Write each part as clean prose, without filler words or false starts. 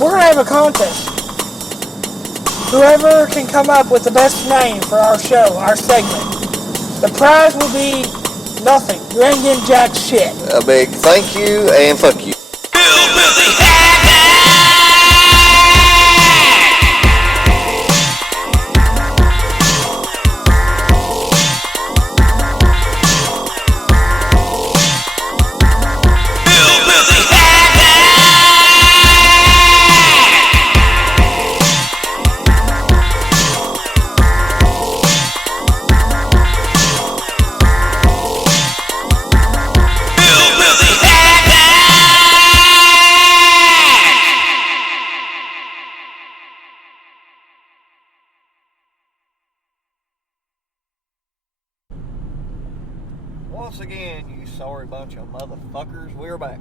we're going to have a contest. Whoever can come up with the best name for our show, our segment, the prize will be nothing. You ain't getting jack shit. A big thank you and fuck you. Once again, you sorry bunch of motherfuckers, we're back.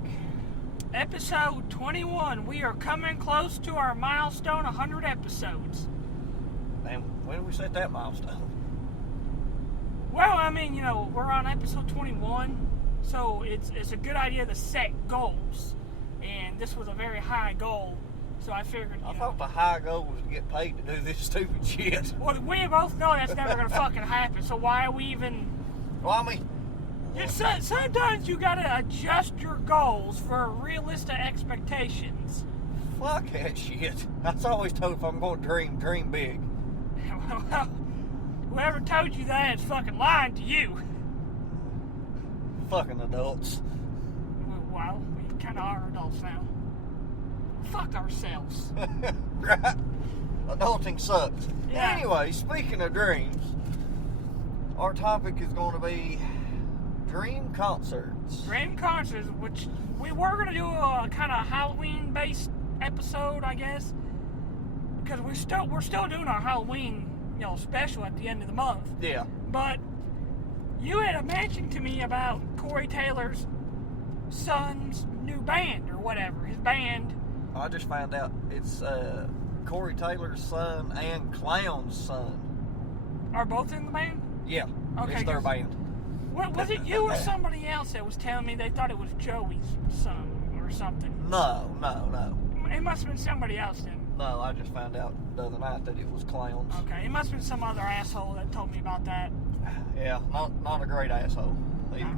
Episode 21. We are coming close to our milestone 100 episodes. And when did we set that milestone? Well, I mean, you know, we're on episode 21, so it's a good idea to set goals. And this was a very high goal, so I figured, I thought the high goal was to get paid to do this stupid shit. Well, we both know that's never going to fucking happen, so why are we even... Well, I mean... Sometimes you gotta adjust your goals for realistic expectations. Fuck that shit. That's always told if I'm going to dream big. Well, whoever told you that is fucking lying to you. Fucking adults. Well, we kind of are adults now. Fuck ourselves. Right? Adulting sucks. Yeah. Anyway, speaking of dreams, our topic is going to be dream concerts. Dream concerts, which we were going to do a kind of Halloween-based episode, I guess. Because we're still doing our Halloween, you know, special at the end of the month. Yeah. But you had mentioned to me about Corey Taylor's son's new band or whatever, his band. I just found out it's Corey Taylor's son and Clown's son. Are both in the band? Yeah. Okay, it's their band. What, was it you or somebody else that was telling me they thought it was Joey's son or something? No. It must have been somebody else then. No, I just found out the other night that it was Clown's. Okay, it must have been some other asshole that told me about that. Yeah, not a great asshole either. No.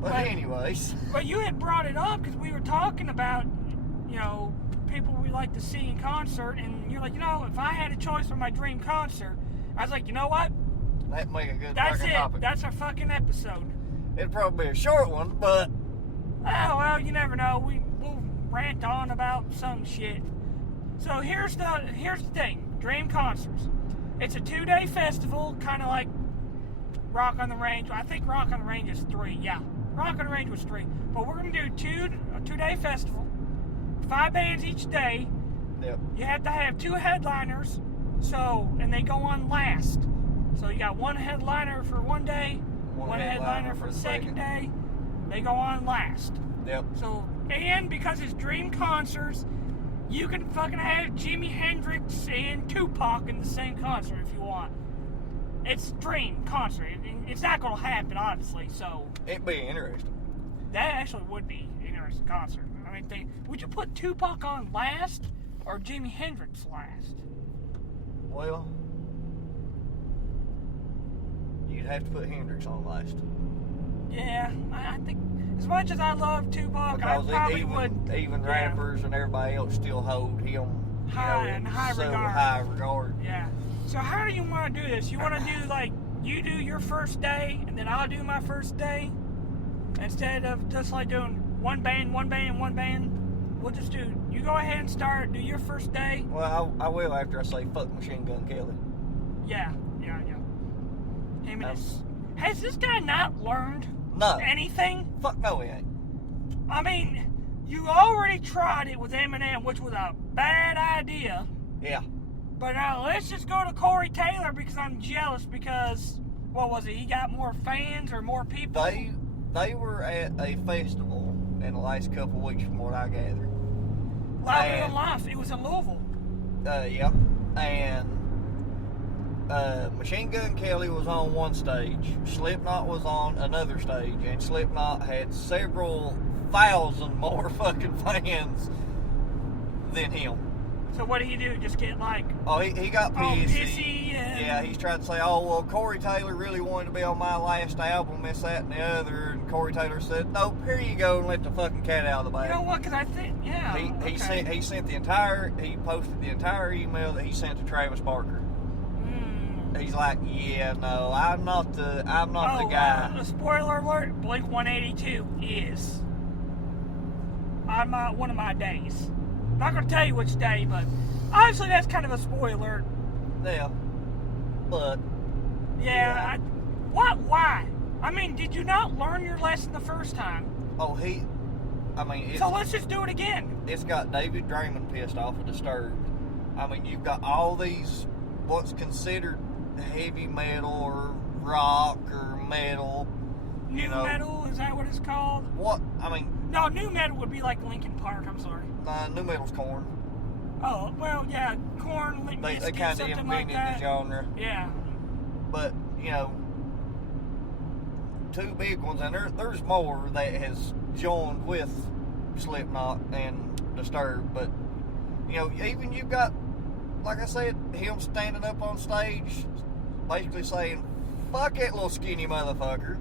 But anyways. But you had brought it up because we were talking about, you know, people we like to see in concert, and you're like, you know, if I had a choice for my dream concert, I was like, you know what? That'd make a good That's fucking it. topic. That's our fucking episode. It'd probably be a short one, but... Oh, well, you never know. We'll rant on about some shit. So here's the thing. Dream concerts. It's a 2-day festival, kind of like Rock on the Range. I think Rock on the Range is 3. Yeah, Rock on the Range was 3. But we're going to do a 2-day festival. 5 bands each day. Yep. You have to have 2 headliners. And they go on last. So you got one headliner for one day, one headliner for the second day. They go on last. Yep. So, and because it's dream concerts, you can fucking have Jimi Hendrix and Tupac in the same concert if you want. It's dream concert. It's not going to happen, obviously, so... It'd be interesting. That actually would be an interesting concert. I mean, would you put Tupac on last or Jimi Hendrix last? Well... You'd have to put Hendrix on last. Yeah, I think as much as I love Tupac, because I probably would. Even rappers and everybody else still hold him in high so regard. high regard. Yeah. So how do you want to do this? You want to do like you do your first day and then I'll do my first day instead of just like doing one band. We'll just do. You go ahead and start. Do your first day. Well, I will after I say fuck Machine Gun Kelly. Yeah. Him and has this guy not learned anything? Fuck no, he ain't. I mean, you already tried it with Eminem, which was a bad idea. Yeah. But now let's just go to Corey Taylor because I'm jealous because, what was it? He got more fans or more people? They were at a festival in the last couple of weeks from what I gathered. Louder Than Life. It was in Louisville. Yeah. And Machine Gun Kelly was on one stage. Slipknot was on another stage. And Slipknot had several thousand more fucking fans than him. So what did he do? Just get like... Oh, he got pissy. Pissy and... Yeah, he's tried to say, oh, well, Corey Taylor really wanted to be on my last album, this, that, and the other. And Corey Taylor said, nope, here you go, and let the fucking cat out of the bag. You know what? Because I think, yeah. He posted the entire email that he sent to Travis Barker. He's like, yeah, no, I'm not the guy. Spoiler alert, Blink-182 is on one of my days. I'm not going to tell you which day, but obviously that's kind of a spoiler. Yeah. But. Yeah. Why? I mean, did you not learn your lesson the first time? Oh, so let's just do it again. It's got David Draymond pissed off at Disturbed. I mean, you've got all these, what's considered heavy metal or rock or metal. New metal? Is that what it's called? What? I mean... No, new metal would be like Linkin Park, I'm sorry. New metal's Korn. Oh, well, yeah, Korn, They kind of invented the genre. Yeah. But, two big ones, and there's more that has joined with Slipknot and Disturbed, but, even you've got, like I said, him standing up on stage, basically saying, fuck that little skinny motherfucker.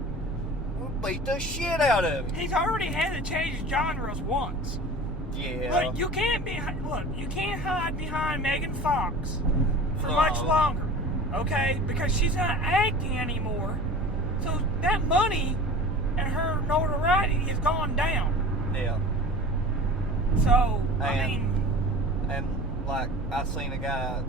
We'll beat the shit out of him. He's already had to change genres once. Yeah. Look, you can't hide behind Megan Fox for much longer, okay? Because she's not acting anymore. So that money and her notoriety has gone down. Yeah. So, And like, I seen a guy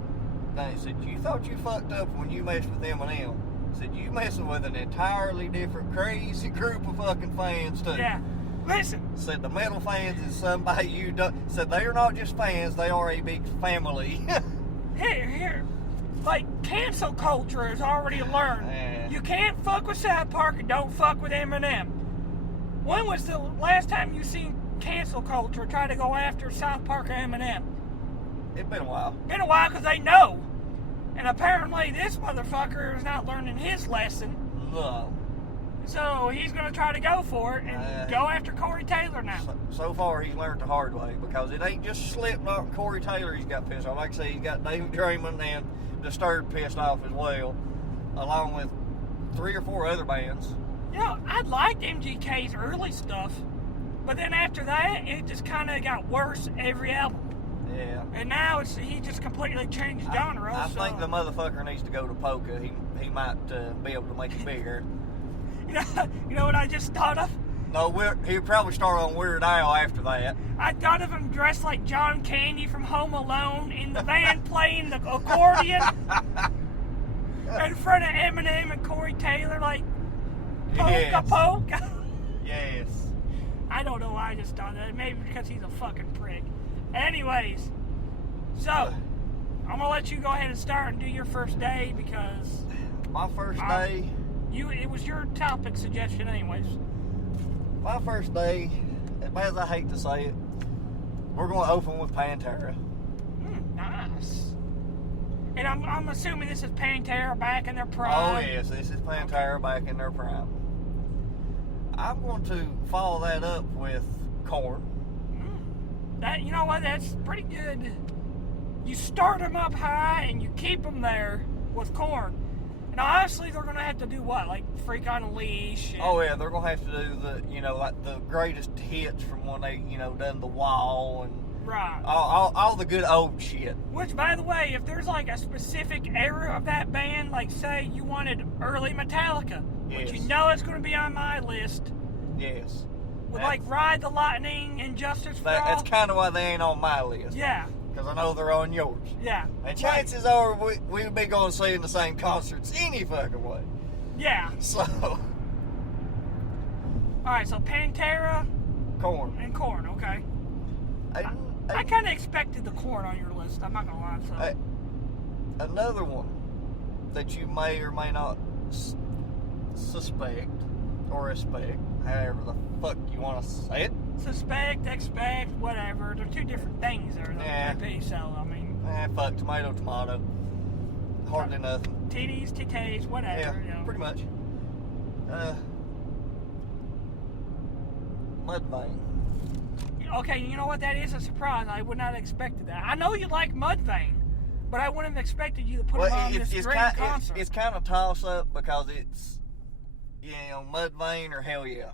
that said, you thought you fucked up when you messed with Eminem. Said, you messing with an entirely different crazy group of fucking fans too. Yeah. Listen. Said the metal fans is somebody you don't. Said they are not just fans, they are a big family. Here. Like, cancel culture has already learned. You can't fuck with South Park and don't fuck with Eminem. When was the last time you seen cancel culture try to go after South Park or Eminem? It's been a while. Been a while because they know. And apparently this motherfucker is not learning his lesson. No. So he's going to try to go for it and go after Corey Taylor now. So far he's learned the hard way, because it ain't just Slipknot and Corey Taylor he's got pissed off. Like I say, he's got David Draymond and Disturbed pissed off as well, along with 3 or 4 other bands. I liked MGK's early stuff, but then after that, it just kind of got worse every album. Yeah. And now he just completely changed genre. I think the motherfucker needs to go to Polka. He might be able to make it bigger. You know what I just thought of? No, he'll probably start on Weird Al after that. I thought of him dressed like John Candy from Home Alone in the van playing the accordion in front of Eminem and Corey Taylor, like polka. Yes. I don't know why I just thought that. Maybe because he's a fucking prick. Anyways, so I'm gonna let you go ahead and start and do your first day because my first day. It was your topic suggestion, anyways. My first day, as bad as I hate to say it, we're going to open with Pantera. Nice. And I'm assuming this is Pantera back in their prime. Oh yes, this is Pantera back in their prime. I'm going to follow that up with Korn. You know what? That's pretty good. You start them up high and you keep them there with Korn. And obviously they're going to have to do what? Like Freak on a Leash? Oh yeah, they're going to have to do like the greatest hits from when they, done The Wall and right. all the good old shit. Which, by the way, if there's like a specific era of that band, like say you wanted early Metallica, yes. Which it's going to be on my list. Yes. With like Ride the Lightning and Justice for All. That's kind of why they ain't on my list. Yeah. Because I know they're on yours. Yeah. And chances are we would be going to see in the same concerts any fucking way. Yeah. So. Alright, so Pantera. Korn. And Korn, okay. I kind of expected the Korn on your list. I'm not going to lie. So. Another one that you may or may not suspect or respect, however the fuck you want to say it. Suspect, expect, whatever. They're two different things there. Yeah. So, I mean. Fuck, tomato, tomato. Hardly nothing. Titties, titties, whatever. Yeah, pretty much. Mudvayne. okay, you know what? That is a surprise. I would not have expected that. I know you like Mudvayne, but I wouldn't have expected you to put him on this Dream concert. It's kind of toss-up because it's, Mudvayne or Hell Yeah.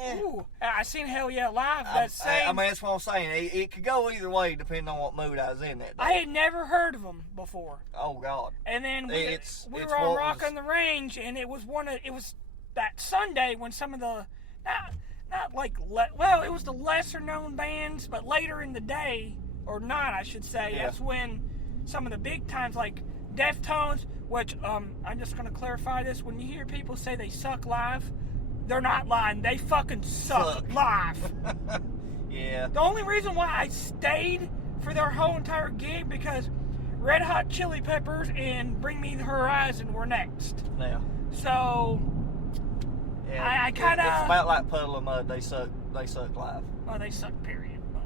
Ooh, I seen Hell Yeah live. That's what I'm saying. It could go either way depending on what mood I was in that day. I had never heard of them before. Oh God! And then we were on Rock on the Range, and it was that Sunday when some of the it was the lesser known bands, but later in the day, or not, I should say, that's when some of the big times like Deftones, which I'm just gonna clarify this: when you hear people say they suck live. They're not lying. They fucking suck live. Yeah. The only reason why I stayed for their whole entire gig because Red Hot Chili Peppers and Bring Me the Horizon were next. Yeah. So yeah, I kind of. It's about like Puddle of Mud. They suck live. Oh, they suck. Period. But...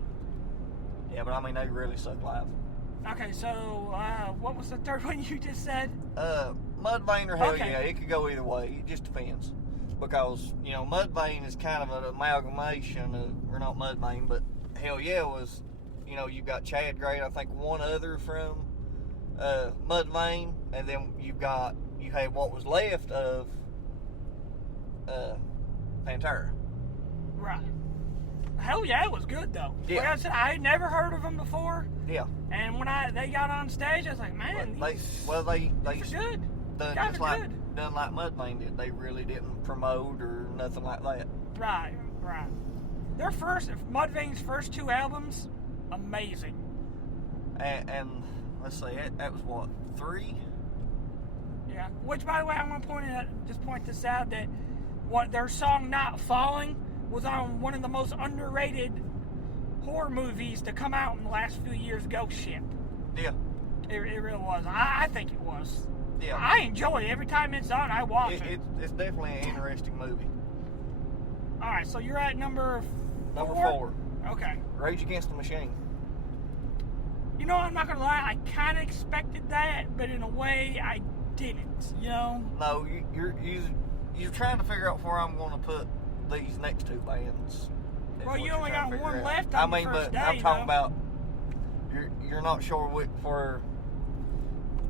Yeah, but I mean they really suck live. Okay, so what was the third one you just said? Mudvayne or Hell Yeah. It could go either way. It just depends. Because, Mudvayne is kind of an amalgamation of, or not Mudvayne, but Hell Yeah was, you've got Chad Gray, I think one other from Mudvayne, and then you had what was left of Pantera. Right. Hell Yeah, it was good though. Yeah. Like I said, I had never heard of them before. Yeah. And when they got on stage, I was like, man, they good. Done like Mudvayne did. They really didn't promote or nothing like that. Right. Mudvayne's first two albums, amazing. And let's see, that was what, 3? Yeah. Which, by the way, I want to point this out that their song "Not Falling" was on one of the most underrated horror movies to come out in the last few years, Ghost Ship. Yeah. It really was. I think it was. Yeah. I enjoy it. Every time it's on, I watch it. It's definitely an interesting movie. All right, so you're at number 4? Number 4. Okay. Rage Against the Machine. I'm not going to lie. I kind of expected that, but in a way, I didn't, No, you're trying to figure out where I'm going to put these next two bands. Well, you only got one left on the first day, I'm talking about you're not sure where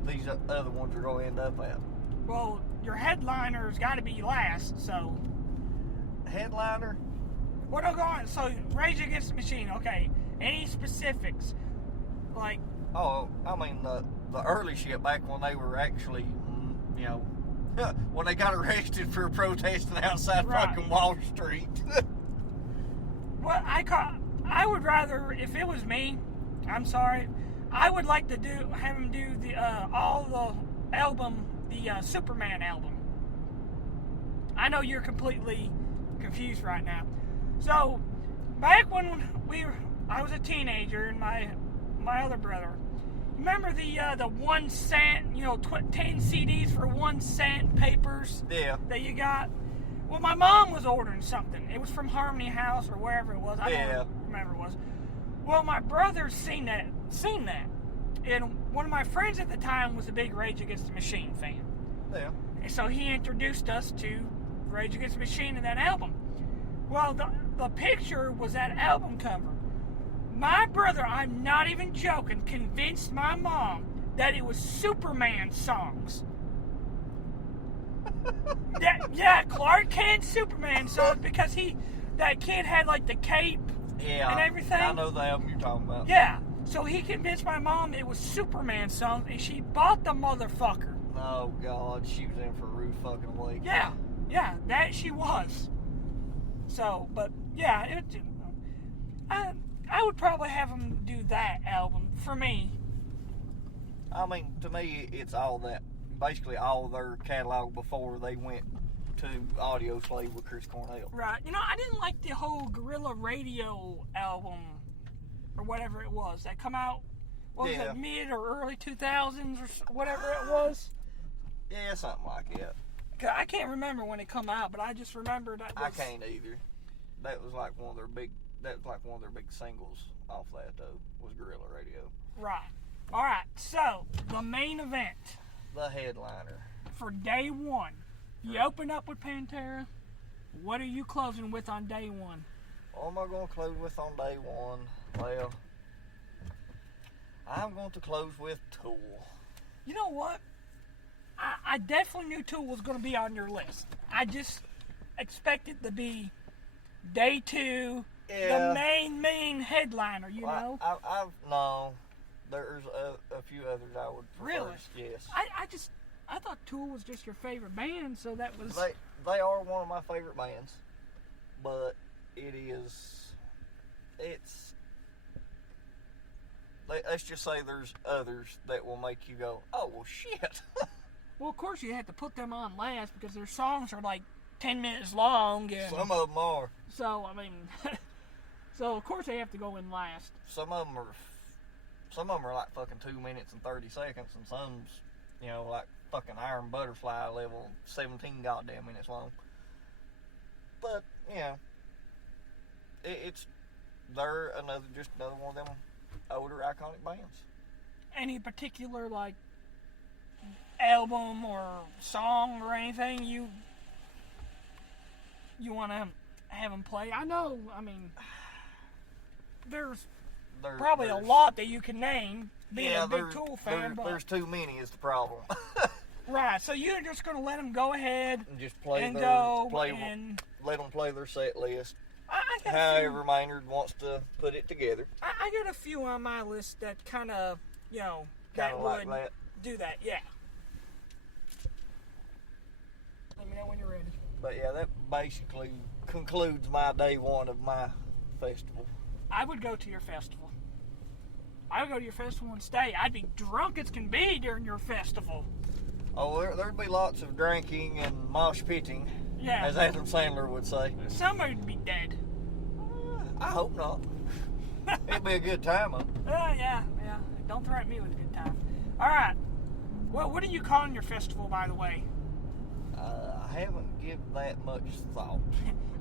these other ones are going to end up at. Well, your headliner's got to be last, so... Headliner? What will go on? So, Rage Against the Machine, okay. Any specifics? Like... Oh, I mean, the early shit back when they were actually, when they got arrested for protesting outside fucking Wall Street. Well, I would rather, if it was me, I'm sorry, I would like to have him do the Superman album. I know you're completely confused right now. So, back when I was a teenager and my other brother, remember the 1 cent, 10 CDs for 1 cent papers? Yeah. That you got? Well, my mom was ordering something. It was from Harmony House or wherever it was. I don't remember what it was. Well, my brother seen that. And one of my friends at the time was a big Rage Against the Machine fan. Yeah. And so he introduced us to Rage Against the Machine and that album. Well, the picture was that album cover. My brother, I'm not even joking, convinced my mom that it was Superman songs. Clark Kent Superman songs because that kid had like the cape and everything. I know the album you're talking about. Yeah, so he convinced my mom it was Superman songs and she bought the motherfucker. Oh God, she was in for a rude fucking awakening. Yeah, that she was. So, but yeah, I would probably have him do that album for me. I mean, to me, it's all that. Basically, all their catalog before they went to Audio Slave with Chris Cornell. Right. I didn't like the whole Guerrilla Radio album or whatever it was that come out. What was it, mid or early 2000s or whatever it was? Yeah, something like that. I can't remember when it come out, but I just remember that. I can't either. That was like one of their big. That was like one of their big singles off that though. Was Guerrilla Radio. Right. All right. So the main event. The headliner. For day one, you open up with Pantera. What are you closing with on day one? What am I going to close with on day one? Well, I'm going to close with Tool. You know what? I definitely knew Tool was going to be on your list. I just expected to be day two, the main headliner, you know? No, there's a few others I would prefer. Really? Yes. I thought Tool was just your favorite band, so that was... They are one of my favorite bands, but let's just say there's others that will make you go, oh, well, shit. Well, of course you have to put them on last because their songs are like 10 minutes long. And some of them are. So, I mean, so of course they have to go in last. Some of them are like fucking 2 minutes and 30 seconds, and some's, you know, like fucking Iron Butterfly level, 17 goddamn minutes long. But, you know, they're just another one of them older iconic bands. Any particular, like, album or song or anything you want to have them play? I know, I mean, there's probably a lot that you can name, being a big Tool fan. But there's too many is the problem. Right, so you're just going to let them go ahead and just play and let them play their set list. I however Maynard wants to put it together. I got a few on my list that kind of, you know, that would do that, yeah. Let me know when you're ready. But yeah, that basically concludes my day one of my festival. I would go to your festival. I would go to your festival and stay. I'd be drunk as can be during your festival. Oh, there'd be lots of drinking and mosh pitting, as Adam Sandler would say. Somebody would be dead. I hope not. It'd be a good time, though. Yeah. Don't threaten me with a good time. All right. Well, what are you calling your festival, by the way? I haven't given that much thought.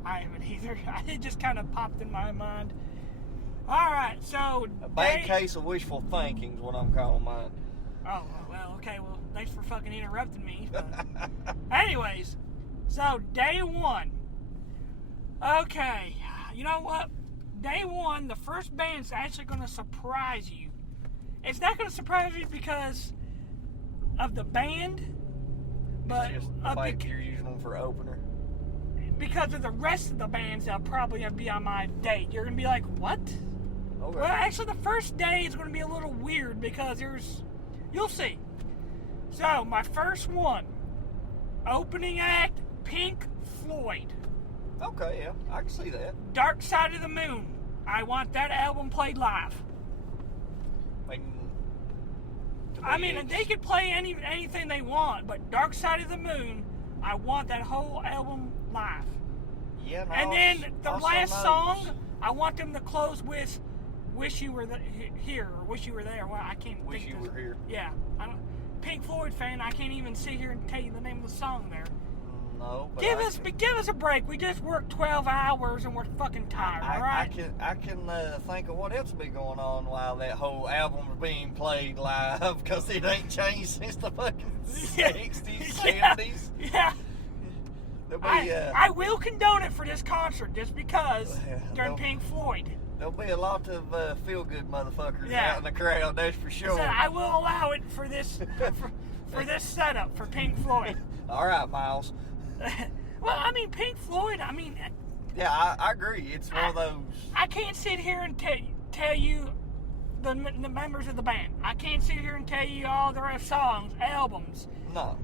I haven't either. It just kind of popped in my mind. All right, so... A bad case of wishful thinking is what I'm calling mine. Oh, well, okay. Well, thanks for fucking interrupting me. But anyways, so day one. Okay, you know what? Day one, the first band's actually going to surprise you. It's not going to surprise you because of the band, but it's just the fact you're using them for opener. Because of the rest of the bands that'll probably be on my date. You're going to be like, what? Okay. Well, actually, the first day is going to be a little weird because you'll see. So, my first one, opening act, Pink Floyd. Okay, yeah, I can see that. Dark Side of the Moon. I want that album played live. I mean, they could play anything they want, but Dark Side of the Moon, I want that whole album live. Yeah, no, and then the last song, I want them to close with "Wish You Were Here" or "Wish You Were There." Well, I can't. Wish You Were Here. Yeah, Pink Floyd fan. I can't even sit here and tell you the name of the song there. No, but give us a break. We just worked 12 hours and we're fucking tired. All right. I can think of what else will be going on while that whole album's being played live because it ain't changed since the fucking 60s, 70s. Yeah. I will condone it for this concert just because during Pink Floyd. There'll be a lot of feel-good motherfuckers out in the crowd, that's for sure. So I will allow it for this for this setup for Pink Floyd. All right, Miles. Well, I mean, Pink Floyd, I mean... Yeah, I agree. It's one of those... I can't sit here and tell you the members of the band. I can't sit here and tell you all their songs, albums. No.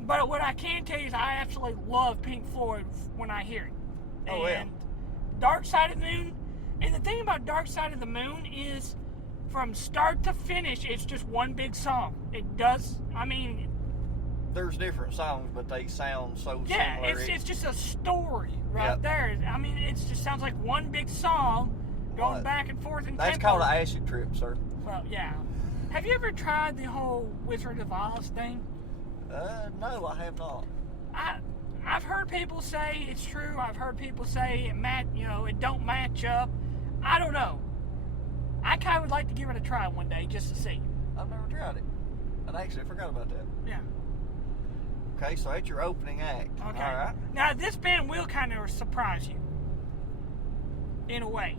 But what I can tell you is I absolutely love Pink Floyd when I hear it. Oh, yeah. Dark Side of the Moon... And the thing about Dark Side of the Moon is from start to finish, it's just one big song. It does, I mean... There's different songs, but they sound so similar. Yeah, it's just a story right there. I mean, it just sounds like one big song going back and forth in That's tempo. called an acid trip, sir. Well, yeah. Have you ever tried the whole Wizard of Oz thing? No, I have not. I've heard people say it's true. I've heard people say it don't match up. I don't know. I kind of would like to give it a try one day just to see. I've never tried it. And I actually forgot about that. Yeah. Okay, so that's your opening act. Okay. All right. Now, this band will kind of surprise you. in a way.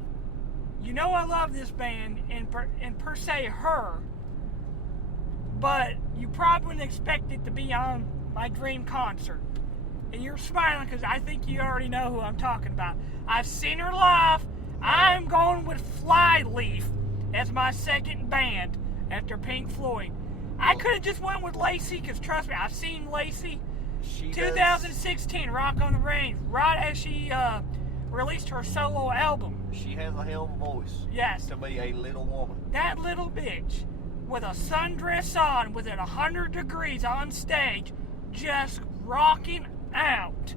You know I love this band and per se her, but you probably wouldn't expect it to be on my dream concert. And you're smiling because I think you already know who I'm talking about. I've seen her live. I'm going with Flyleaf as my second band after Pink Floyd. I could have just went with Lacey because, trust me, I've seen Lacey. 2016, Rock on the Range, right as she released her solo album. She has a hell of a voice. Yes. To be a little woman. That little bitch, with a sundress on, within 100 degrees on stage, just rocking out.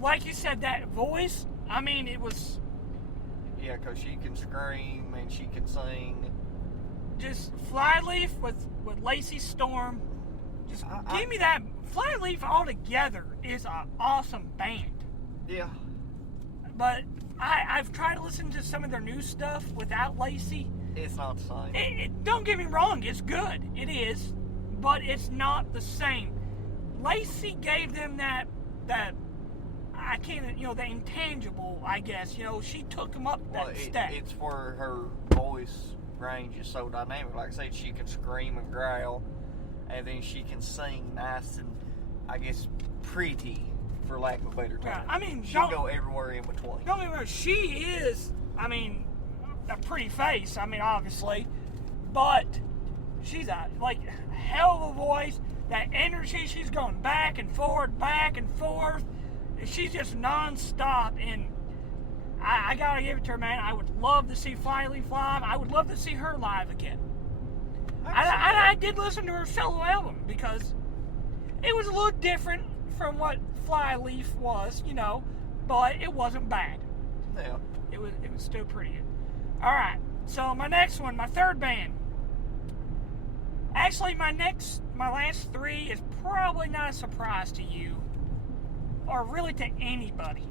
Like you said, that voice, I mean, it was... Yeah, because she can scream and she can sing. Just Flyleaf with Lacey Storm. Just give me that. Flyleaf altogether is an awesome band. Yeah. But I've tried to listen to some of their new stuff without Lacey. It's not the same. Don't get me wrong, it's good. It is. But it's not the same. Lacey gave them that I can't, the intangible, I guess. She took them up that step. It's where her voice range is so dynamic. Like I said, she can scream and growl, and then she can sing nice and, I guess, pretty, for lack of a better term. Yeah, I mean, she can go everywhere in between. Don't get me wrong, she is, a pretty face, obviously, but she's a, hell of a voice. That energy, she's going back and forth. She's just non-stop, and I gotta give it to her, man. I would love to see Flyleaf live. I would love to see her live again. I did listen to her solo album because it was a little different from what Flyleaf was, but it wasn't bad. Yeah. It was still pretty good. All right, so my next one, my third band. Actually, my last three is probably not a surprise to you, or really to anybody.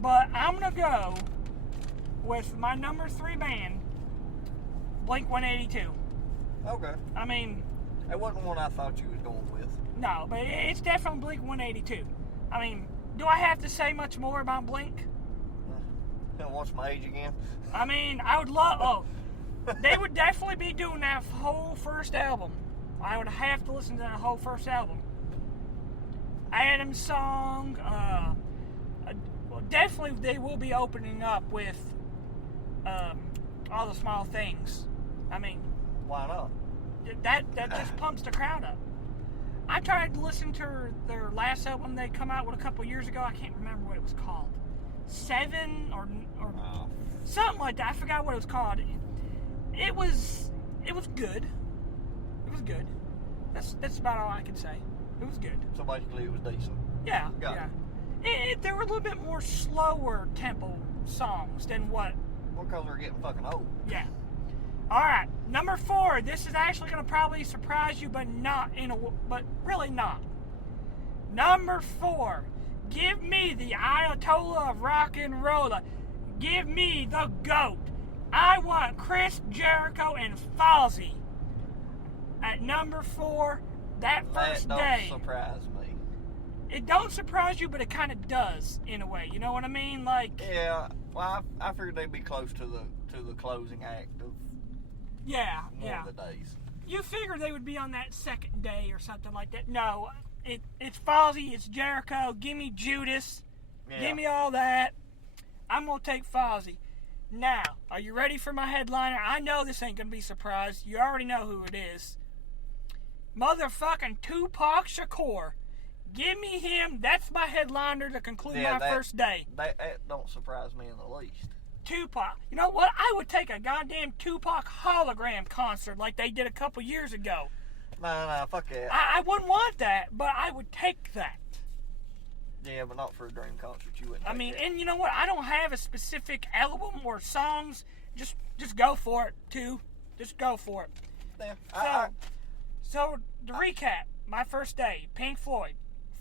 But I'm going to go with my number 3 band, Blink-182. Okay. It wasn't one I thought you was going with. No, but it's definitely Blink-182. Do I have to say much more about Blink? What's my age again? I would love... they would definitely be doing that whole first album. I would have to listen to that whole first album. Adam's song, definitely they will be opening up with All the Small Things. Why not? That just pumps the crowd up. I tried to listen to their last album they come out with a couple years ago. I can't remember what it was called. 7 or something like that. I forgot what it was called. It was good. It was good. That's about all I can say. It was good. So basically, it was decent. Yeah. There were a little bit more slower tempo songs than what. Well, because we're getting fucking old. Yeah. All right, number 4. This is actually going to probably surprise you, but really not. Number 4. Give me the Ayatollah of rock and roll. Give me the GOAT. I want Chris Jericho and Fozzy at number 4 that first day. That don't surprise me. It don't surprise you, but it kind of does in a way. You know what I mean? Yeah. Well, I figured they'd be close to the closing act of one of the days. You figured they would be on that second day or something like that. No, it's Fozzy, it's Jericho. Give me Judas. Yeah. Give me all that. I'm gonna take Fozzy. Now, are you ready for my headliner? I know this ain't going to be a surprise. You already know who it is. Motherfucking Tupac Shakur. Give me him. That's my headliner to conclude my first day. That don't surprise me in the least. Tupac. You know what? I would take a goddamn Tupac hologram concert like they did a couple years ago. No, fuck that. I wouldn't want that, but I would take that. Yeah, but not for a dream concert. You wouldn't. And you know what? I don't have a specific album or songs. Just go for it, too. Just go for it. Yeah. So to recap, my first day: Pink Floyd,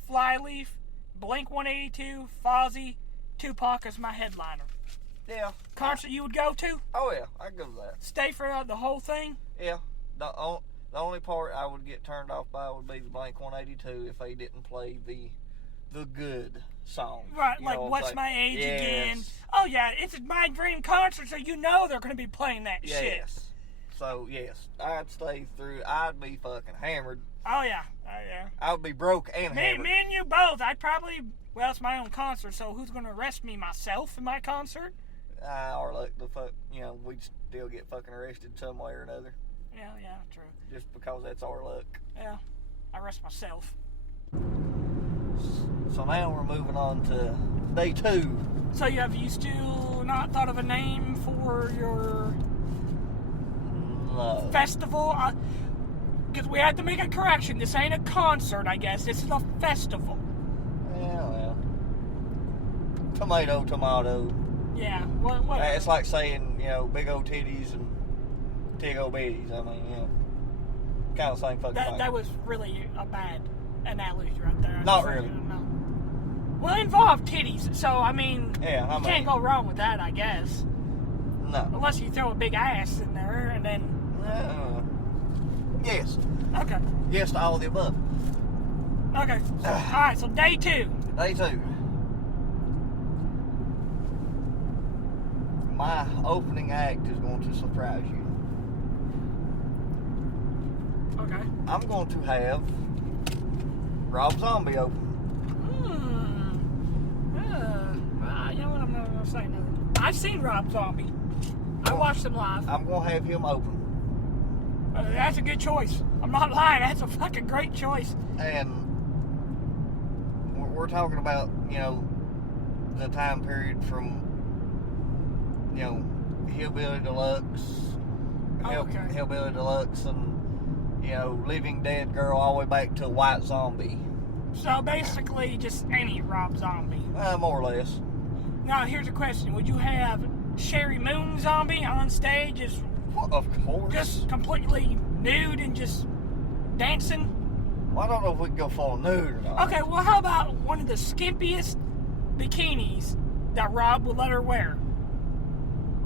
Flyleaf, Blink-182, Fozzy, Tupac as my headliner. Yeah. Concert you would go to? Oh yeah, I'd go to that. Stay for the whole thing? Yeah. The only part I would get turned off by would be the Blink-182 if they didn't play the good songs. Right, You like know what I'm What's saying? My Age Yes. Again? Oh yeah, it's my dream concert, so you know they're going to be playing that shit. Yes. So yes, I'd stay through. I'd be fucking hammered. Oh yeah. I would be broke and hammered. Me and you both. I'd probably. Well, it's my own concert, so who's going to arrest me? Myself in my concert? Or like the fuck, we'd still get fucking arrested some way or another. Yeah, true. Just because that's our luck. Yeah, I arrest myself. So now we're moving on to day 2. So have you still not thought of a name for your No. festival? Because we had to make a correction. This ain't a concert, I guess. This is a festival. Yeah, well. Tomato. Yeah, whatever. It's like saying, big old titties and tig old bitties. I mean, kind of same fucking thing. That was really a bad analogy right there. Not really. No. Well, it involved titties, so I mean, you can't go wrong with that, I guess. No. Unless you throw a big ass in there, and then... Yes. Okay. Yes to all of the above. Okay. Alright, so day 2. Day 2. My opening act is going to surprise you. Okay. I'm going to have Rob Zombie open. You know what? I'm not going to say nothing. I've seen Rob Zombie. I watched him live. I'm going to have him open. That's a good choice. I'm not lying. That's a fucking great choice. And we're talking about, the time period from, Hillbilly Deluxe, Hillbilly Deluxe, and Living Dead Girl, all the way back to White Zombie. So basically, just any Rob Zombie. More or less. Now, here's a question: would you have Sherry Moon Zombie on stage, Of course. just completely nude and just dancing? Well, I don't know if we can go full nude or not. Okay, well, how about one of the skimpiest bikinis that Rob would let her wear?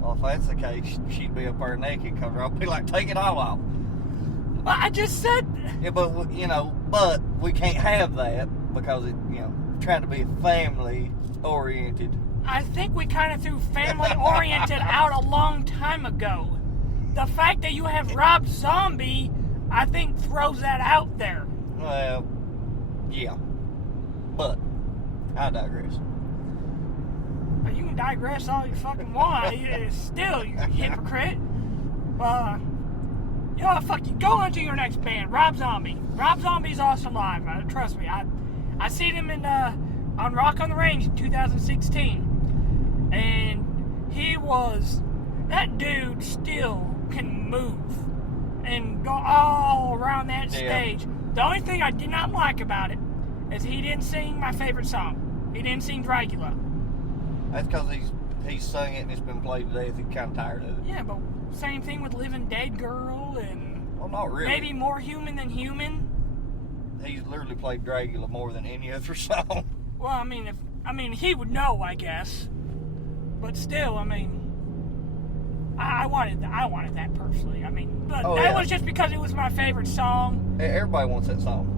Well, if that's the case, she'd be up there naked, because I'll be like, take it all off. Well, I just said... Yeah, but, but we can't have that, because it, trying to be family-oriented. I think we kind of threw family-oriented out a long time ago. The fact that you have Rob Zombie, I think, throws that out there. Well, yeah. But, I digress. You can digress all you fucking want. Still, you hypocrite. You know what? Fuck you. Go on to your next band, Rob Zombie. Rob Zombie's awesome live. Trust me. I seen him on Rock on the Range in 2016, and that dude still can move and go all around that stage. The only thing I did not like about it is he didn't sing my favorite song. He didn't sing Dracula. That's because he's sung it and it's been played to death. He's kind of tired of it. Yeah, but same thing with Living Dead Girl and... Well, not really. Maybe More Human Than Human. He's literally played Dracula more than any other song. Well, I mean, he would know, I guess. But still, I wanted that personally. But that was just because it was my favorite song. Everybody wants that song.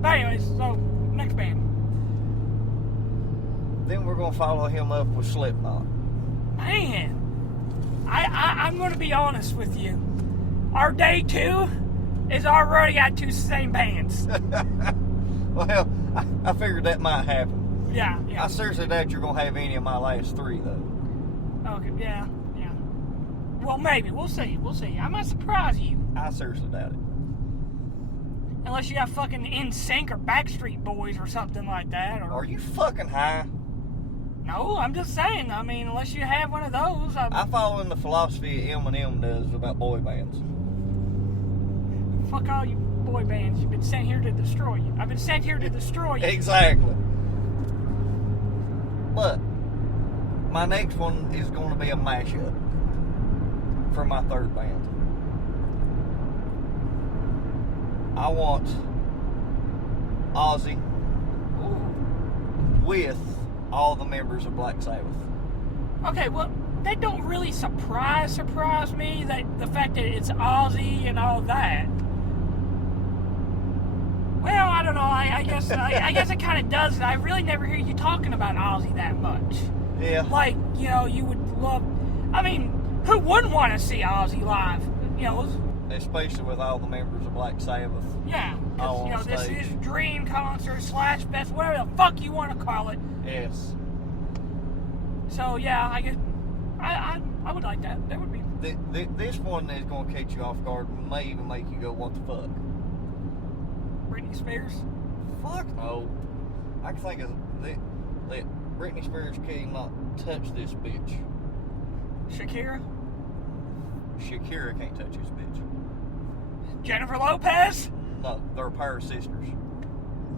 But anyways, so next band. Then we're gonna follow him up with Slipknot. Man, I'm gonna be honest with you. Our day 2 is already got 2 same bands. Well, I figured that might happen. Yeah. I seriously doubt you're gonna have any of my last 3 though. Okay, yeah. Well, maybe. We'll see. I might surprise you. I seriously doubt it. Unless you got fucking NSYNC or Backstreet Boys or something like that. Are you fucking high? No, I'm just saying. Unless you have one of those. I follow in the philosophy Eminem does about boy bands. Fuck all you boy bands. You've been sent here to destroy you. I've been sent here to destroy you. Exactly. But my next one is going to be a mashup for my 3rd band. I want Ozzy with all the members of Black Sabbath. Okay, well, that don't really surprise me, that the fact that it's Ozzy and all that. Well, I don't know. I guess it kind of does it. I really never hear you talking about Ozzy that much. Yeah. Like, you know, you would love. I mean, who wouldn't want to see Ozzy live? You know, Especially with all the members of Black Sabbath. yeah. Because, you know, this stage. is dream concert / fest, whatever the fuck you want to call it. Yes. So yeah, I guess I would like that. That would be. This one is going to catch you off guard. May even make you go, "What the fuck?" Britney Spears. Fuck no. I can think of that Britney Spears cannot touch this bitch. Shakira. Shakira can't touch this bitch. Jennifer Lopez. No, they're a pair of sisters.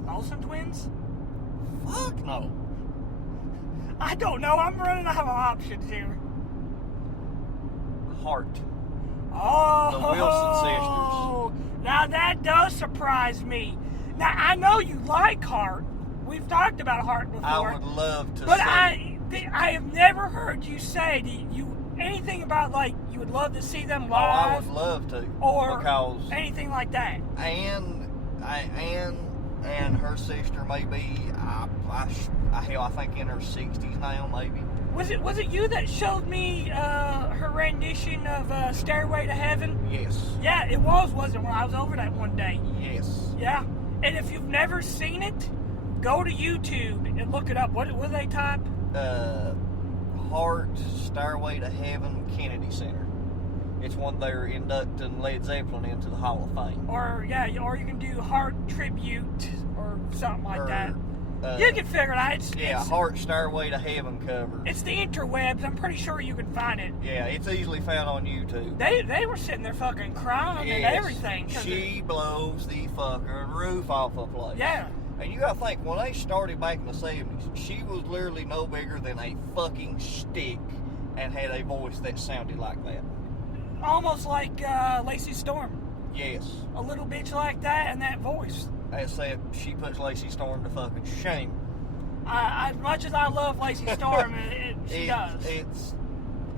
Olsen twins. Fuck no. I don't know. I'm running out of options here. Heart. Oh. The Wilson sisters. Now that does surprise me. Now I know you like Heart. We've talked about Heart before. I would love to But see. I have never heard you say anything about like you would love to see them Oh, I live would love to. or because anything like that. And her sister may be, I think in her 60s now, maybe. Was it you that showed me her rendition of Stairway to Heaven? Yes. Yeah, it wasn't it, when I was over that one day? Yes. Yeah. And if you've never seen it, go to YouTube and look it up. What they type? Heart, Stairway to Heaven, Kennedy Center. It's one they're inducting Led Zeppelin into the Hall of Fame. Or you can do Heart Tribute or something like that. You can figure it out. It's Heart, Stairway to Heaven cover. It's the interwebs. I'm pretty sure you can find it. Yeah, it's easily found on YouTube. They were sitting there fucking crying and everything. She blows the fucking roof off the place. Yeah. And you gotta think, when they started back in the 70s, she was literally no bigger than a fucking stick and had a voice that sounded like that. Almost like Lacey Storm. Yes. A little bitch like that and that voice. Except she puts Lacey Storm to fucking shame. As much as I love Lacey Storm, she does.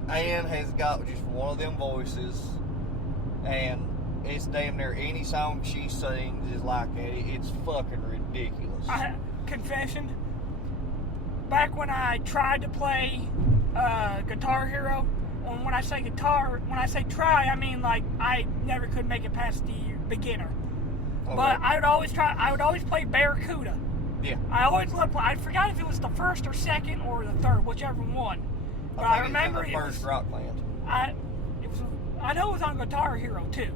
Ann has got just one of them voices, and it's damn near any song she sings is like that. It's fucking ridiculous. Confession. Back when I tried to play Guitar Hero, when I say try, I mean like I never could make it past the beginner. Okay. But I would always play Barracuda. Yeah. I forgot if it was the first or second or the third, whichever one. But I remember it was the first rock band. I know it was on Guitar Hero too.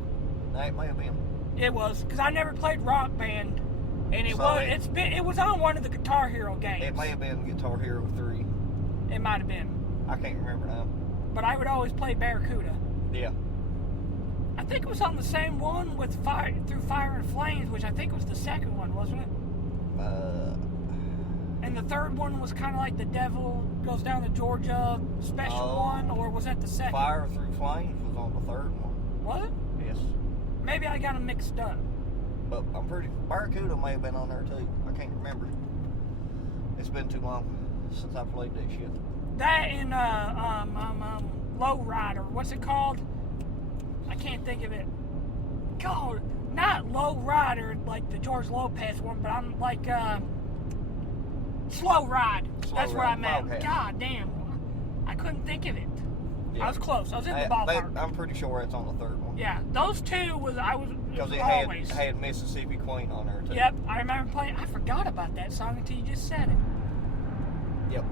That may have been. It was, because I never played Rock Band, and it was on one of the Guitar Hero games. It may have been Guitar Hero 3. It might have been. I can't remember now. But I would always play Barracuda. Yeah. I think it was on the same one with Through Fire and Flames, which I think was the second one, wasn't it? And the third one was kind of like the Devil Goes Down to Georgia special one, or was that the second? Fire Through Flames was on the third one. Was it? Yes. Maybe I got them mixed up. But I'm pretty... Barracuda may have been on there too. I can't remember. It's been too long since I played that shit. That and Low Rider. What's it called? I can't think of it. God, not Low Rider like the George Lopez one, but I'm like Slow Ride. That's what I meant. Okay. God damn, I couldn't think of it. Yeah. I was close. I was in the ballpark. I'm pretty sure it's on the third one. Yeah, those two was because it always had Mississippi Queen on there too. Yep, I remember playing. I forgot about that song until you just said it. Yep.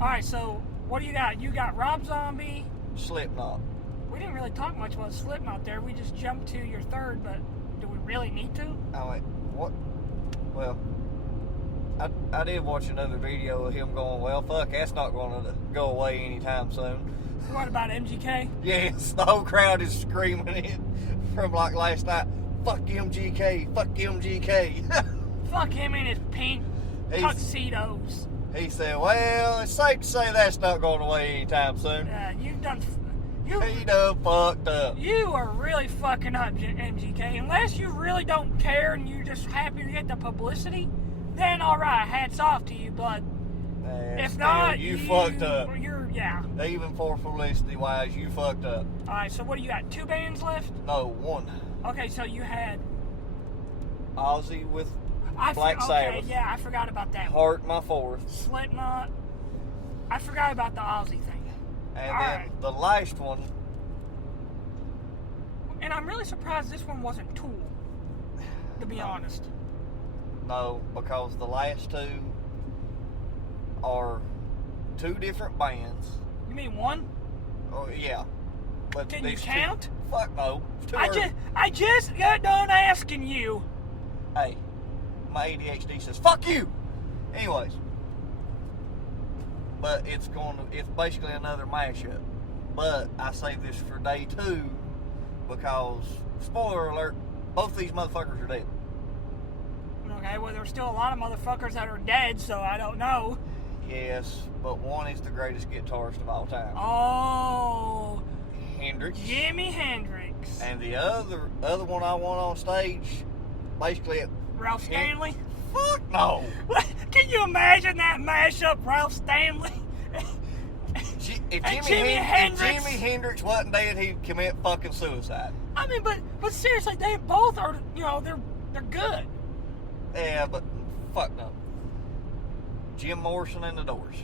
All right, so what do you got? You got Rob Zombie. Slipknot. We didn't really talk much about Slipknot there. We just jumped to your third, but do we really need to? Oh, wait, what? Well, I did watch another video of him going, well, fuck, that's not going to go away anytime soon. What about MGK? Yes, the whole crowd is screaming it from like last night. Fuck MGK, fuck MGK. Fuck him in his pink tuxedos. He said, well, it's safe to say that's not going away anytime soon. He done fucked up. You are really fucking up, MGK. Unless you really don't care and you're just happy to get the publicity, then alright, hats off to you, but if not, you fucked up. Yeah. Even for publicity wise, you fucked up. Alright, so what do you got? 2 bands left? No, 1. Okay, so you had Ozzy with Black Sabbath. Yeah, I forgot about that. Heart My Fourth. Slipknot. I forgot about the Ozzy thing. And All then right. the last one. And I'm really surprised this one wasn't Tool, to be honest. No, because the last two are two different bands. You mean one? Oh, yeah. But Can you these count? Fuck no. It's too early. I just got done asking you. Hey, my ADHD says, fuck you! Anyways. But it's basically another mashup. But I save this for day 2 because, spoiler alert, both these motherfuckers are dead. Okay, well, there's still a lot of motherfuckers that are dead, so I don't know. Yes, but one is the greatest guitarist of all time. Oh. Hendrix. Jimi Hendrix. And the other one I want on stage, basically... Ralph Stanley? Fuck no! Can you imagine that mashup, Ralph Stanley? If And Jimi Hendrix. Hendrix wasn't dead, he'd commit fucking suicide. I mean, but seriously, they both are, they're good. Yeah, but fuck no. Jim Morrison and the Doors.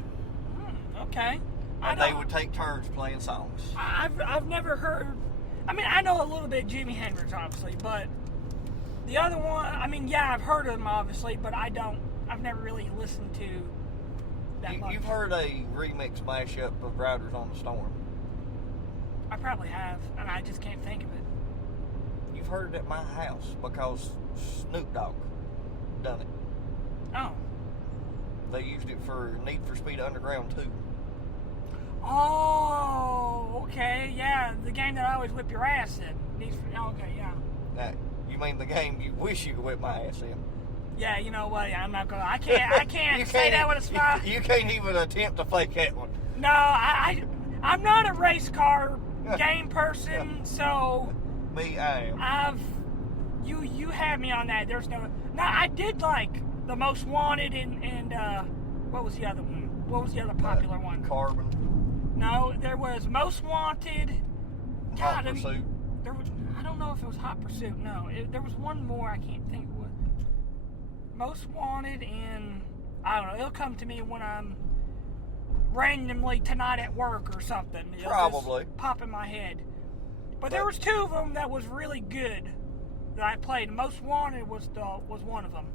Okay. And they would take turns playing songs. I've never heard. I mean, I know a little bit of Jimi Hendrix, obviously, but the other one, I mean, yeah, I've heard of him, obviously, but I've never really listened to that much. You've heard a remix mashup of Riders on the Storm. I probably have, and I just can't think of it. You've heard it at my house because Snoop Dogg done it. Oh. They used it for Need for Speed Underground 2. Oh, okay, yeah, the game that I always whip your ass in. Okay, yeah. Now, you mean the game you wish you could whip my ass in? Yeah, you know what? I'm not gonna. I can't say that with a smile. You can't even attempt to fake that one. No, I'm not a race car game person, so. Me, I am. You had me on that. There's no. Now I did like the Most Wanted and what was the other one? What was the other popular one? Carbon. No, there was Most Wanted. Hot God, Pursuit. There was. I don't know if it was Hot Pursuit. No, there was one more. I can't think what. Most Wanted and I don't know. It'll come to me when I'm randomly tonight at work or something. It'll Probably just pop in my head. But there was 2 of them that was really good that I played. Most Wanted was one of them.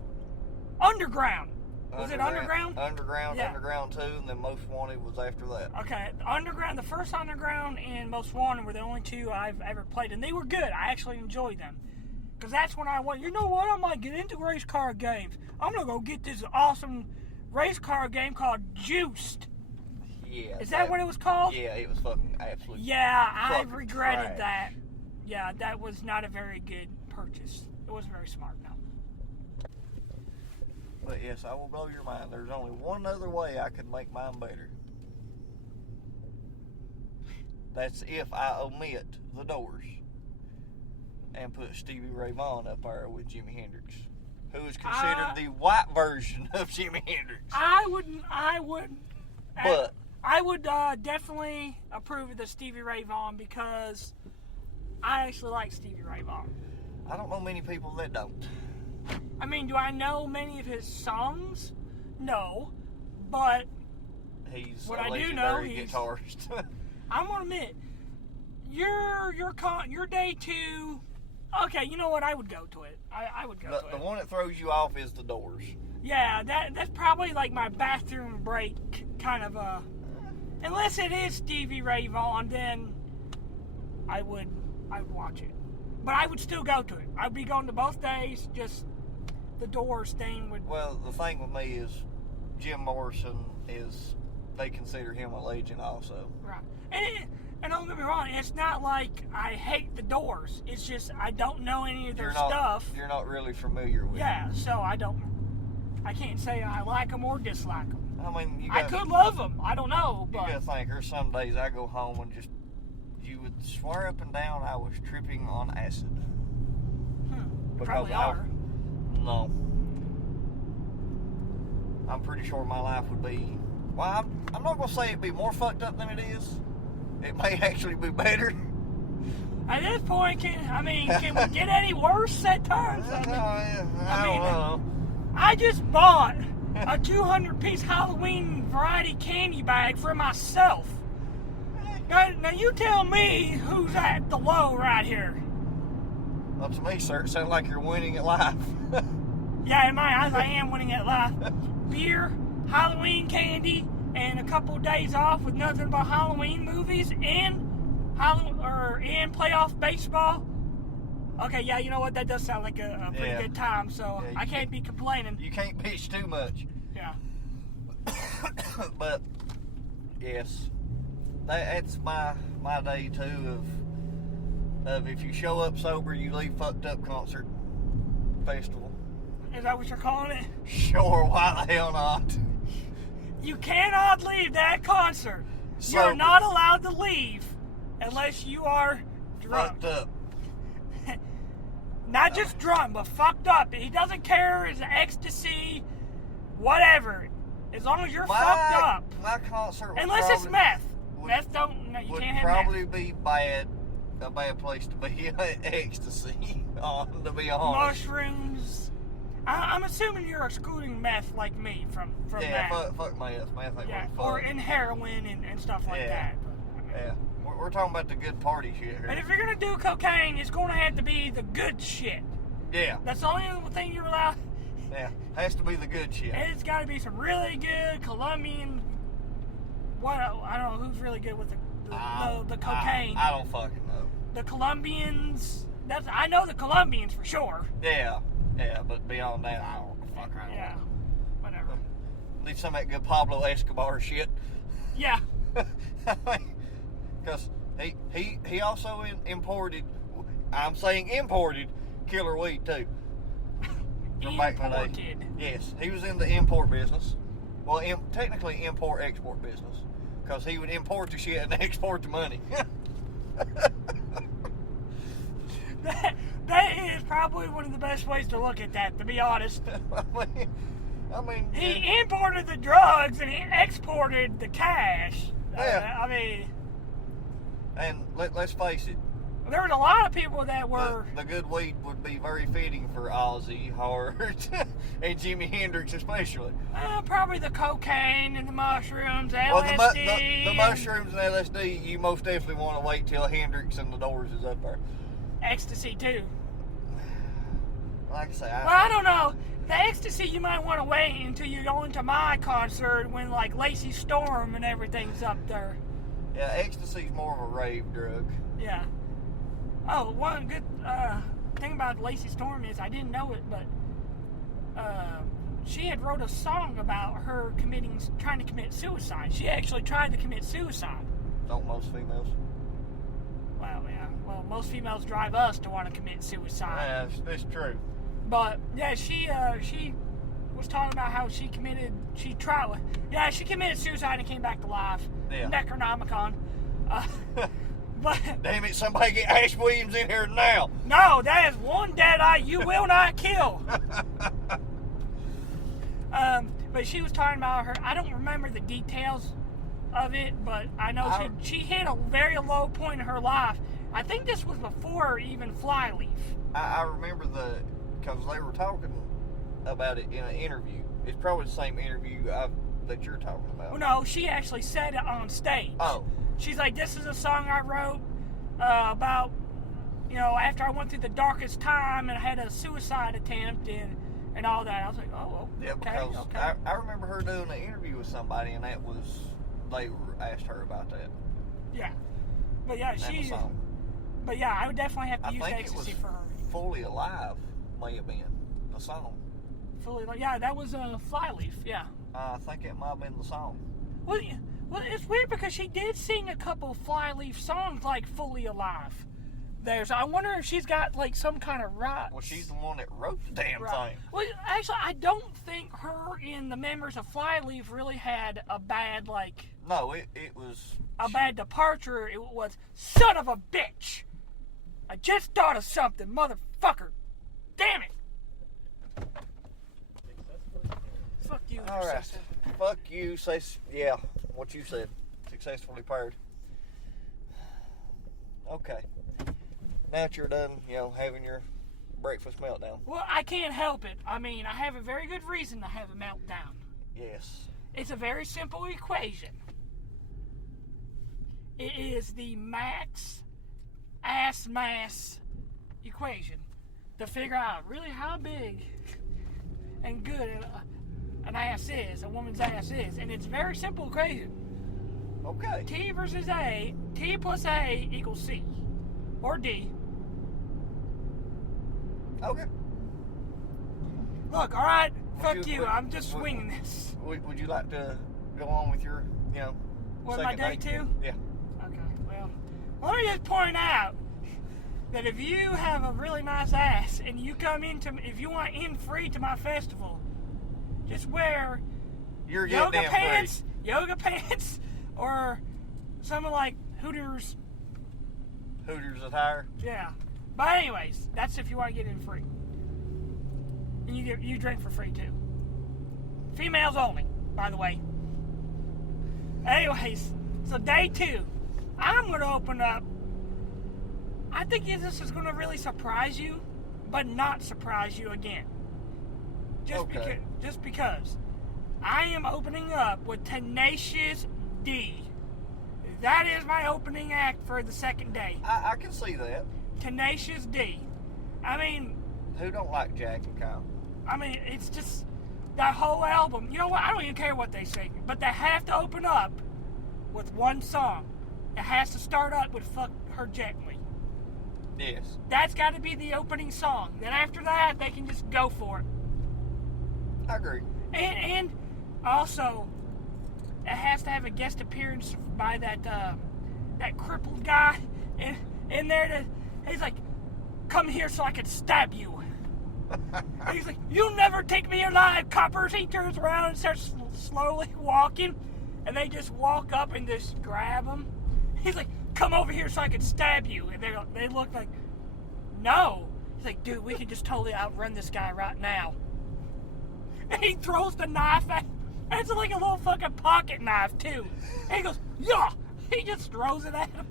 Underground. Was it Underground? Underground, yeah. Underground 2, and then Most Wanted was after that. Okay, Underground, the first Underground and Most Wanted were the only 2 I've ever played, and they were good. I actually enjoyed them. Because that's when I went, you know what, I might get into race car games. I'm going to go get this awesome race car game called Juiced. Yeah. Is that what it was called? Yeah, it was fucking absolutely. Yeah, I fucking regretted trash. that. Yeah, that was not a very good purchase. It wasn't very smart, no. But yes, I will blow your mind. There's only one other way I could make mine better. That's if I omit the Doors and put Stevie Ray Vaughan up there with Jimi Hendrix, who is considered the white version of Jimi Hendrix. I would But definitely approve of the Stevie Ray Vaughan because I actually like Stevie Ray Vaughan. I don't know many people that don't. I mean, do I know many of his songs? No, but He's what a I do legendary know, he's- guitarist. I'm gonna admit, your day 2. Okay, you know what? I would go to it. I would go to The it. one that throws you off is the Doors. Yeah, that's probably like my bathroom break kind of unless it is Stevie Ray Vaughan, then I would watch it. But I would still go to it. I'd be going to both days, just the Doors thing would... Well, the thing with me is Jim Morrison they consider him a legend also. Right. And don't get me wrong, it's not like I hate the Doors. It's just I don't know any of their stuff. You're not really familiar with Yeah, so I can't say I like them or dislike them. I mean, I could love them. I don't know, You but... gotta think, there's some days I go home and you would swear up and down I was tripping on acid. Probably are. No. I'm pretty sure my life would be... Well, I'm not going to say it'd be more fucked up than it is. It may actually be better. At this point, can we get any worse at times? I don't know. I just bought a 200-piece Halloween variety candy bag for myself. Now you tell me who's at the low right here. Well, to me, sir, it sounds like you're winning at life. Yeah, in my eyes, I am winning at life. Beer, Halloween candy, and a couple of days off with nothing but Halloween movies and playoff baseball. Okay, yeah, you know what? That does sound like a pretty good time, so I can't be complaining. You can't bitch too much. Yeah. But, yes, that's my day, too, of if you show up sober, you leave fucked up concert festival. Is that what you're calling it? Sure, why the hell not? You cannot leave that concert. Sober. You're not allowed to leave unless you are drunk. Fucked up. Not just drunk, but fucked up. He doesn't care. It's ecstasy, whatever. As long as you're fucked up. My concert would Unless it's meth. Meth don't. No, you would can't have probably meth. be a bad place to be ecstasy on, to be honest. Mushrooms. I'm assuming you're excluding meth like me from that. Yeah, fuck meth. Meth ain't really fun. Or in heroin and stuff like that. But, Yeah. We're talking about the good party shit here. And if you're going to do cocaine, it's going to have to be the good shit. Yeah. That's the only thing you're allowed. Yeah. Has to be the good shit. And it's got to be some really good Colombian. I don't know who's really good with the cocaine. I don't fucking know. The Colombians. I know the Colombians for sure. Yeah. Yeah, but beyond that, I don't fuck around. Yeah. Whatever. Need some of that good Pablo Escobar shit. Yeah. Because he also imported, I'm saying imported, killer weed too. From back in the day. Yes, he was in the import business. Well, technically import-export business. Because he would import the shit and export the money. That is probably one of the best ways to look at that, to be honest. I mean... He imported the drugs and he exported the cash. Yeah. And let's face it. There was a lot of people that were... The good weed would be very fitting for Ozzy, Hart, and Jimi Hendrix especially. Probably the cocaine and the mushrooms, LSD. Well, the mushrooms and LSD, you most definitely want to wait till Hendrix and the Doors is up there. Ecstasy, too. Like I say, I don't know. The ecstasy, you might want to wait until you go into my concert when, like, Lacey Storm and everything's up there. Yeah, ecstasy's more of a rave drug. Yeah. Oh, one good thing about Lacey Storm is I didn't know it, but she had wrote a song about her trying to commit suicide. She actually tried to commit suicide. Don't most females? Well, yeah. Well, most females drive us to want to commit suicide. Yeah, it's true. But yeah, she was talking about how she committed suicide and came back to life. Yeah. Necronomicon. But damn it, somebody get Ash Williams in here now. No, that is one dead eye you will not kill. But she was talking about her. I don't remember the details of it, but I know she hit a very low point in her life. I think this was before even Flyleaf. I remember because they were talking about it in an interview. It's probably the same interview that you're talking about. Well, no, she actually said it on stage. Oh. She's like, this is a song I wrote about, after I went through the darkest time and I had a suicide attempt and all that. I was like, oh, yeah, okay. Because I remember her doing an interview with somebody, and they asked her about that. Yeah. But yeah, But yeah, I would definitely have to use ecstasy for her. Fully Alive may have been the song. Yeah, that was Flyleaf, yeah. I think it might have been the song. Well, it's weird because she did sing a couple Flyleaf songs like Fully Alive. So I wonder if she's got like some kind of rights. Well, she's the one that wrote the damn thing. Well, actually, I don't think her and the members of Flyleaf really had a bad No, it was a bad departure. It was son of a bitch. I just thought of something, motherfucker. Damn it. Fuck you. All right. Fuck you. Yeah, what you said. Successfully paired. Okay. Now that you're done, having your breakfast meltdown. Well, I can't help it. I mean, I have a very good reason to have a meltdown. Yes. It's a very simple equation. It is the max ass mass equation to figure out really how big and good an ass is, a woman's ass is. And it's a very simple equation. Okay. T versus A, T plus A equals C. Or D. Okay. Look, alright, fuck you, I'm just swinging this. Would you like to go on with your, What, my day two? Yeah. Okay, well, let me just point out that if you have a really nice ass and you come if you want in free to my festival, just wear yoga pants, or something like Hooters attire. Yeah. But anyways, that's if you want to get in free. And you drink for free too. Females only, by the way. Anyways, so day 2. I'm going to open up. I think this is going to really surprise you, but not surprise you again. Just because. I am opening up with Tenacious D. That is my opening act for the second day. I can see that. Tenacious D. I mean... Who don't like Jack and Kyle? I mean, it's just... That whole album... You know what? I don't even care what they sing. But they have to open up with one song. It has to start up with Fuck Her Gently. Yes. That's got to be the opening song. Then after that, they can just go for it. I agree. And also... It has to have a guest appearance by that crippled guy in there. He's like, come here so I can stab you. He's like, you'll never take me alive, coppers. He turns around and starts slowly walking, and they just walk up and just grab him. He's like, come over here so I can stab you. And they look like, no. He's like, dude, we can just totally outrun this guy right now. And he throws the knife at him. It's like a little fucking pocket knife, too. And he goes, yeah! He just throws it at him.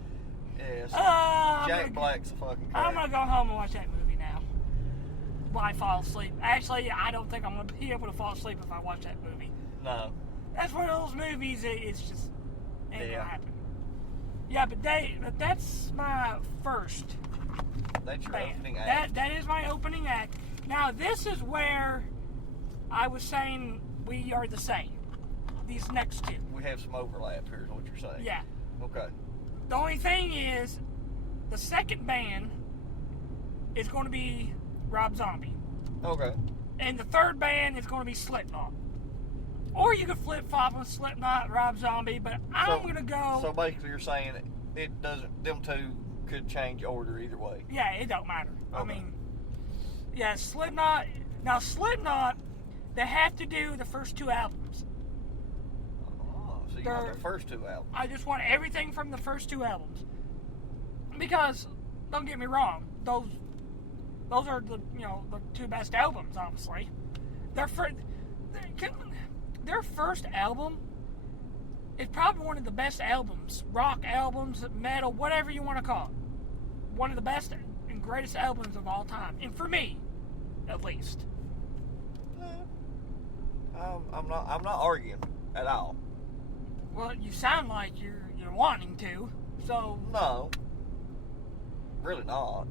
Yes. Jack Black's a fucking character. I'm going to go home and watch that movie now. While I fall asleep. Actually, I don't think I'm going to be able to fall asleep if I watch that movie. No. That's one of those movies, it's just ain't going to happen. Yeah, but that's my first That's your band. opening act. That is my opening act. Now, this is where I was saying... We are the same. These next 2. We have some overlap here, is what you're saying. Yeah. Okay. The only thing is, the second band is going to be Rob Zombie. Okay. And the third band is going to be Slipknot. Or you could flip-flop on Slipknot, Rob Zombie, but I'm going to go... So basically you're saying it doesn't... Them two could change order either way. Yeah, it don't matter. Okay. I mean... Yeah, Slipknot... Now, Slipknot... They have to do the first 2 albums. Oh, so you want the first 2 albums. I just want everything from the first 2 albums. Because, don't get me wrong, those are the 2 best albums, obviously. Their first album is probably one of the best albums. Rock albums, metal, whatever you want to call it. One of the best and greatest albums of all time. And for me, at least. I'm not arguing at all. Well, you sound like you're wanting to, so... No. Really not.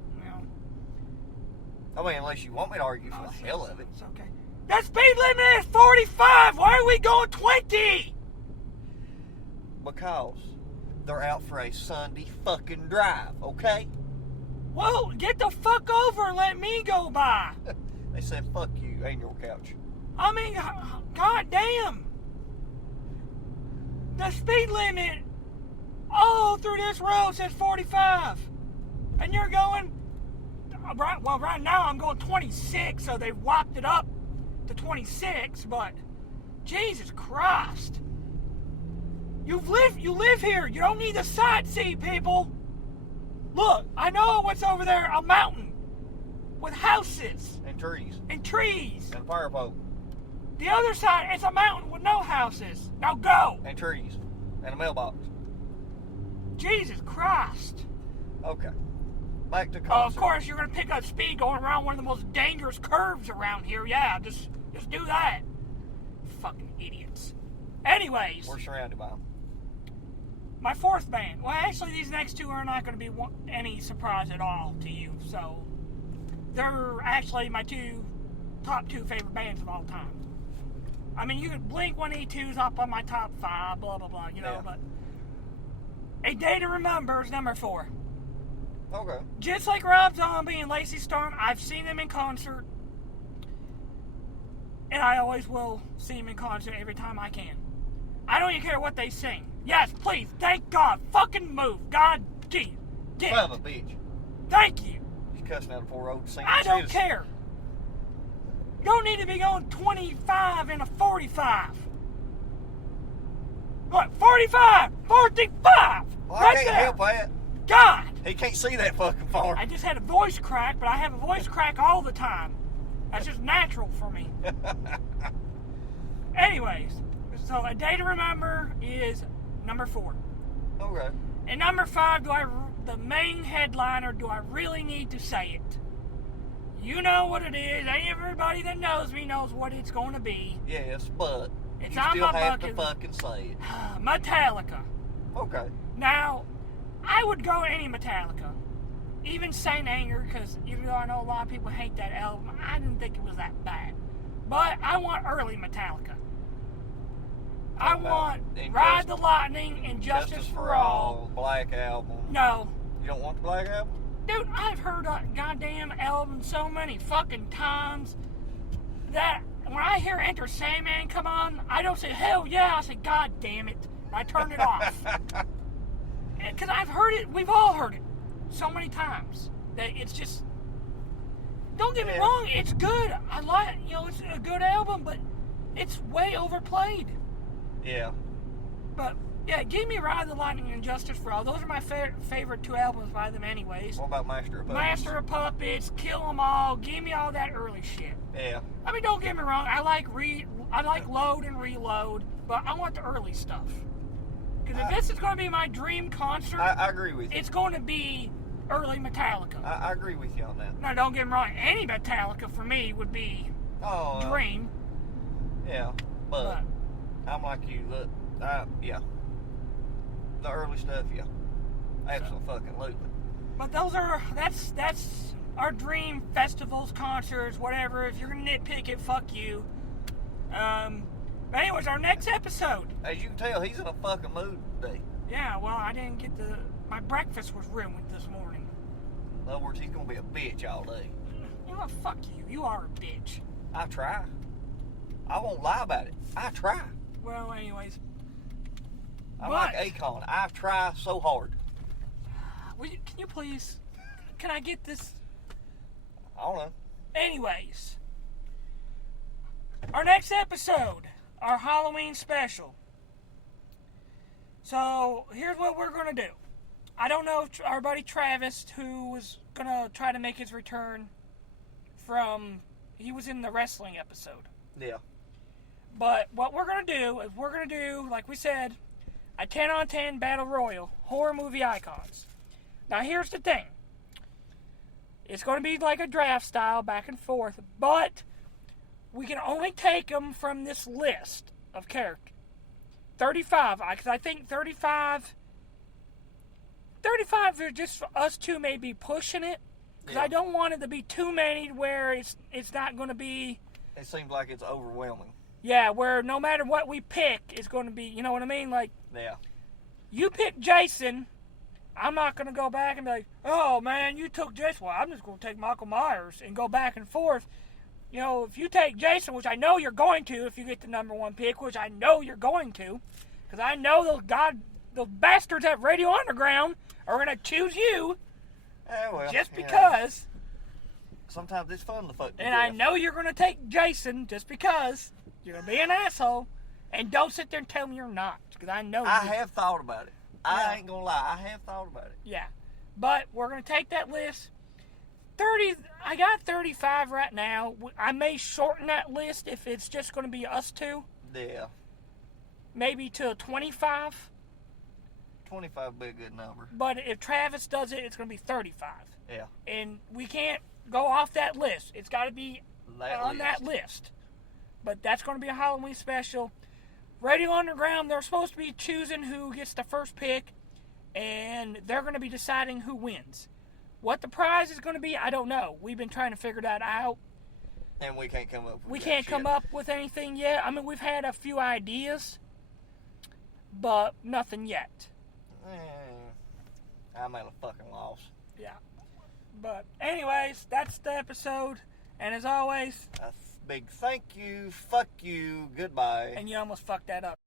I mean, unless you want me to argue for the hell of it. It's okay. That speed limit is 45! Why are we going 20? Because they're out for a Sunday fucking drive, okay? Well, get the fuck over and let me go by. They said, fuck you, ain't your couch. I mean, goddamn. The speed limit all through this road says 45. And you're going, right now I'm going 26, so they've whopped it up to 26, but Jesus Christ. You live here. You don't need to sightsee, people. Look, I know what's over there, a mountain with houses. And trees. And trees. And a fire pole. The other side, it's a mountain with no houses. Now go. And trees. And a mailbox. Jesus Christ. Okay. back to Oh, concert. of course, you're going to pick up speed going around one of the most dangerous curves around here. Yeah, just do that. Fucking idiots. Anyways. We're surrounded by them. My fourth band. Well, actually, these next two are not going to be any surprise at all to you. So, they're actually my top two favorite bands of all time. I mean, you could Blink 182's up on my top 5, blah, blah, blah, you know, but A Day to Remember is number 4. Okay. Just like Rob Zombie and Lacey Storm, I've seen them in concert, and I always will see them in concert every time I can. I don't even care what they sing. Yes, please, thank God, fucking move. God, gee, Son of a bitch. Thank you. He's cussing out a poor old singer. I don't care. You don't need to be going 25 in a 45. What, 45? 45! Well, right I can't there. help that. God! He can't see that fucking far. I just had a voice crack, but I have a voice crack all the time. That's just natural for me. Anyways, so A Day to Remember is number 4. Okay. And number 5, the main headliner, do I really need to say it? You know what it is. Everybody that knows me knows what it's going to be. Yes, but It's you on still my have bucket. to fucking say it. Metallica. Okay. Now, I would go any Metallica. Even Saint Anger, because even though I know a lot of people hate that album, I didn't think it was that bad. But I want early Metallica. I want Ride the Lightning and Justice for All. Black Album. No. You don't want the Black Album? Dude, I've heard that goddamn album so many fucking times that when I hear Enter Sandman come on, I don't say, hell yeah, I say, God damn it. And I turn it off. Because I've heard it, we've all heard it so many times that it's just, don't get me wrong, it's good. I like, it's a good album, but it's way overplayed. Yeah. But, yeah, give me Ride the Lightning and Justice for All. Those are my favorite 2 albums by them anyways. What about Master of Puppets? Master of Puppets, Kill 'Em All, give me all that early shit. Yeah. I mean, don't get me wrong, I like Load and Reload, but I want the early stuff. Because if this is going to be my dream concert, I agree with you. it's going to be early Metallica. I agree with you on that. Now, don't get me wrong, any Metallica for me would be dream. Yeah, but I'm like you. Look, yeah. The early stuff, yeah. Absolutely. But that's our dream festivals, concerts, whatever. If you're going to nitpick it, fuck you. But anyways, our next episode. As you can tell, he's in a fucking mood today. Yeah, well, I didn't get my breakfast was ruined this morning. In other words, he's going to be a bitch all day. You know what? Fuck you. You are a bitch. I try. I won't lie about it. I try. Well, anyways. I'm like Akon. I try so hard. Can you please? Can I get this? I don't know. Anyways. Our next episode. Our Halloween special. So, here's what we're going to do. I don't know if our buddy Travis, who was going to try to make his return he was in the wrestling episode. Yeah. But what we're going to do is we're going to do, like we said, a 10 on 10 battle royal, horror movie icons. Now, here's the thing. It's going to be like a draft style, back and forth, but we can only take them from this list of characters. 35, because I think 35 are just us two maybe pushing it. Because I don't want it to be too many where it's not going to be... It seems like it's overwhelming. Yeah, where no matter what we pick, it's going to be, you know what I mean? Like, yeah. You pick Jason, I'm not going to go back and be like, oh man, you took Jason. Well, I'm just going to take Michael Myers and go back and forth. You know, if you take Jason, which I know you're going to if you get the number 1 pick, which I know you're going to, because I know those bastards at Radio Underground are going to choose you just because. Sometimes it's fun to fuck. And I know you're going to take Jason just because you're going to be an asshole. And don't sit there and tell me you're not, because I know I have thought about it. Yeah. I ain't going to lie. I have thought about it. Yeah. But we're going to take that list. 30, I got 35 right now. I may shorten that list if it's just going to be us two. Yeah. Maybe to 25. 25 would be a good number. But if Travis does it, it's going to be 35. Yeah. And we can't go off that list. It's got to be on that list. But that's going to be a Halloween special. Radio Underground, they're supposed to be choosing who gets the first pick, and they're going to be deciding who wins. What the prize is going to be, I don't know. We've been trying to figure that out. And we can't come up with We can't come up with anything yet. I mean, we've had a few ideas, but nothing yet. I'm at a fucking loss. Yeah. But anyways, that's the episode. And as always, A big thank you, fuck you, goodbye. and you almost fucked that up.